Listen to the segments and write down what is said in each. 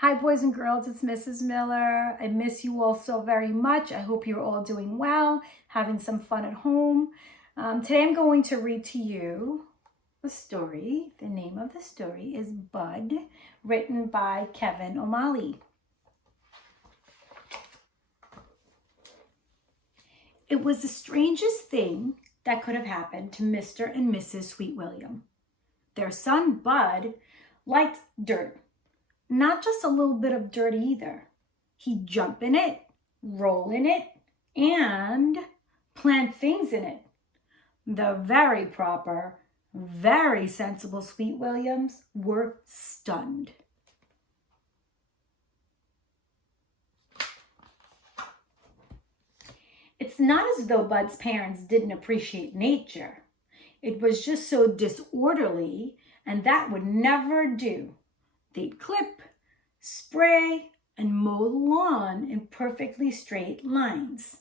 Hi, boys and girls, it's Mrs. Miller. I miss you all so very much. I hope you're all doing well, having some fun at home. Today I'm going to read to you a story. The name of the story is Bud, written by Kevin O'Malley. It was the strangest thing that could have happened to Mr. and Mrs. Sweet William. Their son, Bud, liked dirt. Not just a little bit of dirt either. He'd jump in it, roll in it, and plant things in it. The very proper, very sensible Sweet Williams were stunned. It's not as though Bud's parents didn't appreciate nature. It was just so disorderly, and that would never do. They'd clip, spray, and mow the lawn in perfectly straight lines.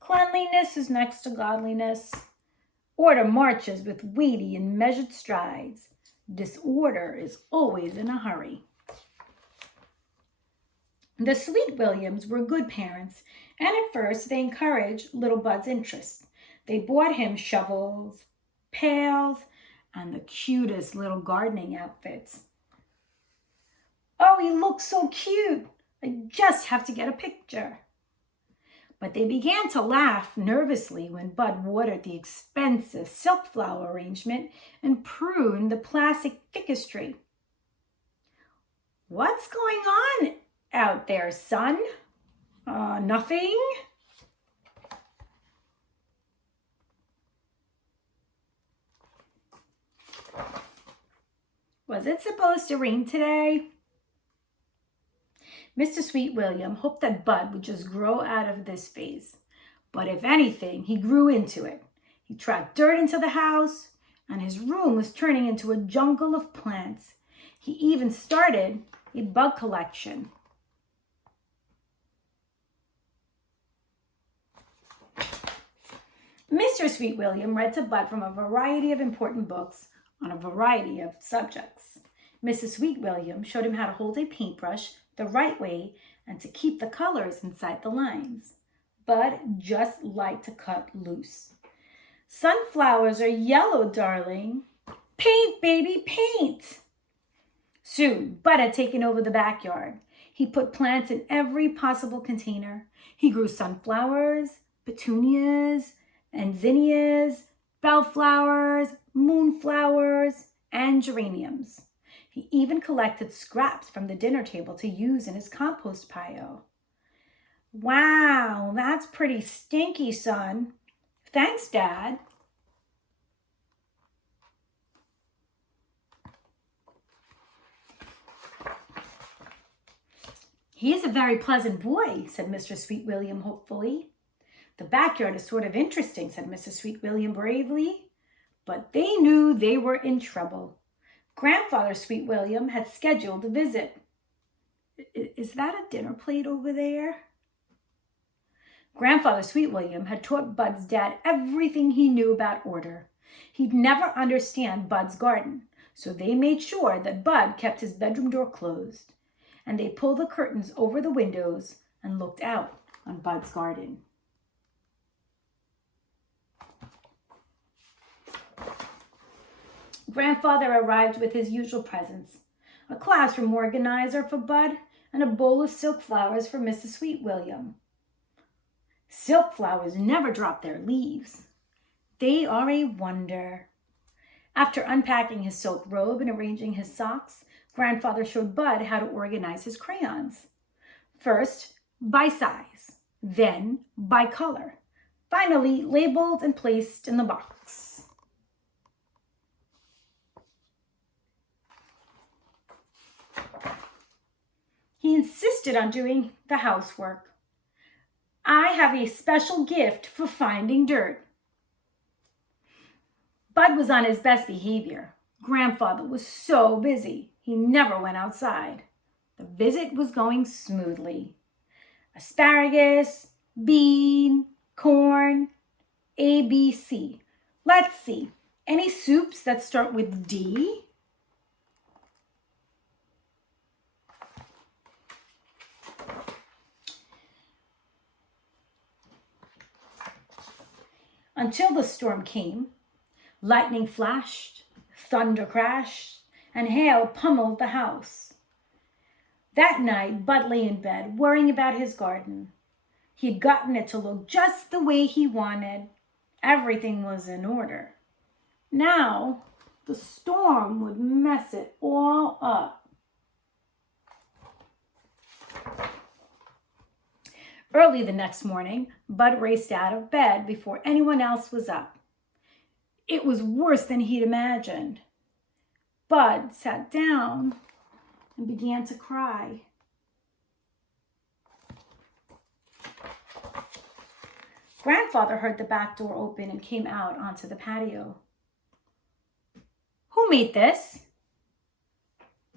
Cleanliness is next to godliness. Order marches with weighty and measured strides. Disorder is always in a hurry. The Sweet Williams were good parents, and at first they encouraged little Bud's interest. They bought him shovels, pails, and the cutest little gardening outfits. "Oh, he looks so cute. I just have to get a picture." But they began to laugh nervously when Bud watered the expensive silk flower arrangement and pruned the plastic ficus tree. "What's going on out there, son?" Nothing." "Was it supposed to rain today?" Mr. Sweet William hoped that Bud would just grow out of this phase. But if anything, he grew into it. He tracked dirt into the house, and his room was turning into a jungle of plants. He even started a bug collection. Mr. Sweet William read to Bud from a variety of important books on a variety of subjects. Mrs. Sweet William showed him how to hold a paintbrush the right way and to keep the colors inside the lines. Bud just liked to cut loose. "Sunflowers are yellow, darling. Paint, baby, paint." Soon, Bud had taken over the backyard. He put plants in every possible container. He grew sunflowers, petunias, and zinnias, bellflowers, moonflowers, and geraniums. He even collected scraps from the dinner table to use in his compost pile. "Wow, that's pretty stinky, son." "Thanks, Dad." "He is a very pleasant boy," said Mr. Sweet William hopefully. "The backyard is sort of interesting," said Mrs. Sweet William bravely. But they knew they were in trouble. Grandfather Sweet William had scheduled a visit. "Is that a dinner plate over there?" Grandfather Sweet William had taught Bud's dad everything he knew about order. He'd never understand Bud's garden, so they made sure that Bud kept his bedroom door closed, and they pulled the curtains over the windows and looked out on Bud's garden. Grandfather arrived with his usual presents: a classroom organizer for Bud and a bowl of silk flowers for Mrs. Sweet William. Silk flowers never drop their leaves. They are a wonder. After unpacking his silk robe and arranging his socks, Grandfather showed Bud how to organize his crayons. First, by size, then by color, finally labeled and placed in the box. He insisted on doing the housework. "I have a special gift for finding dirt." Bud was on his best behavior. Grandfather was so busy, he never went outside. The visit was going smoothly. Asparagus, bean, corn, ABC. Let's see. Any soups that start with D? Until the storm came, lightning flashed, thunder crashed, and hail pummeled the house. That night, Bud lay in bed, worrying about his garden. He'd gotten it to look just the way he wanted. Everything was in order. Now, the storm would mess it all up. Early the next morning, Bud raced out of bed before anyone else was up. It was worse than he'd imagined. Bud sat down and began to cry. Grandfather heard the back door open and came out onto the patio. Who made this?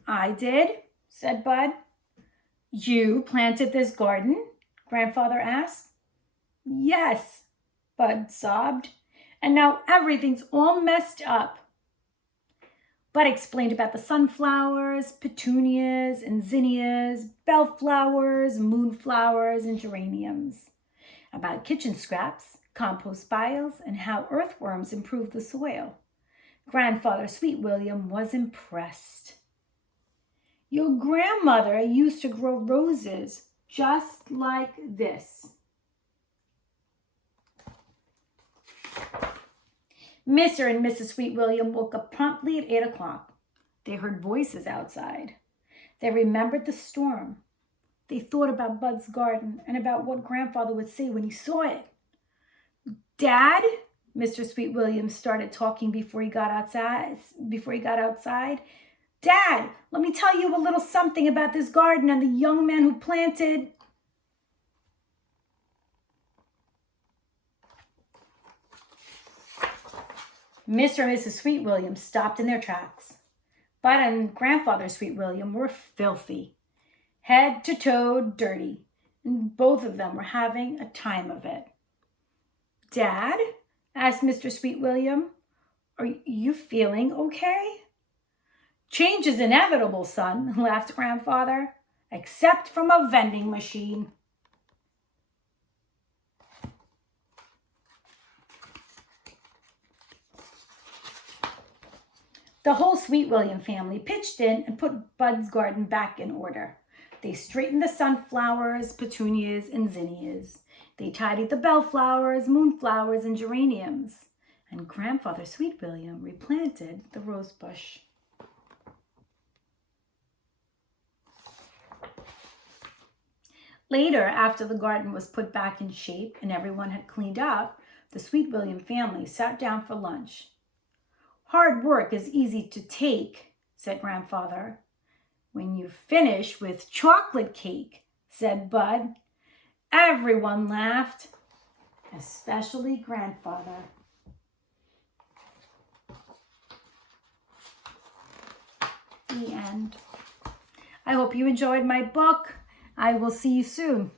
I did, said Bud. You planted this garden? Grandfather asked. Yes, Bud sobbed, and now everything's all messed up. Bud explained about the sunflowers, petunias, and zinnias, bellflowers, moonflowers, and geraniums, about kitchen scraps, compost piles, and how earthworms improve the soil. Grandfather Sweet William was impressed. Your grandmother used to grow roses just like this. Mr. and Mrs. Sweet William woke up promptly at 8 o'clock. They heard voices outside. They remembered the storm. They thought about Bud's garden and about what Grandfather would say when he saw it. Dad, Mr. Sweet William started talking before he got outside. Dad, let me tell you a little something about this garden and the young man who planted. Mr. and Mrs. Sweet William stopped in their tracks. Bud and Grandfather Sweet William were filthy, head to toe dirty, and both of them were having a time of it. Dad, asked Mr. Sweet William, are you feeling okay? Change is inevitable, son, laughed Grandfather, except from a vending machine. The whole Sweet William family pitched in and put Bud's garden back in order. They straightened the sunflowers, petunias, and zinnias. They tidied the bellflowers, moonflowers, and geraniums. And Grandfather Sweet William replanted the rosebush. Later, after the garden was put back in shape and everyone had cleaned up, the Sweet William family sat down for lunch. Hard work is easy to take, said Grandfather. When you finish with chocolate cake, said Bud. Everyone laughed, especially Grandfather. The end. I hope you enjoyed my book. I will see you soon.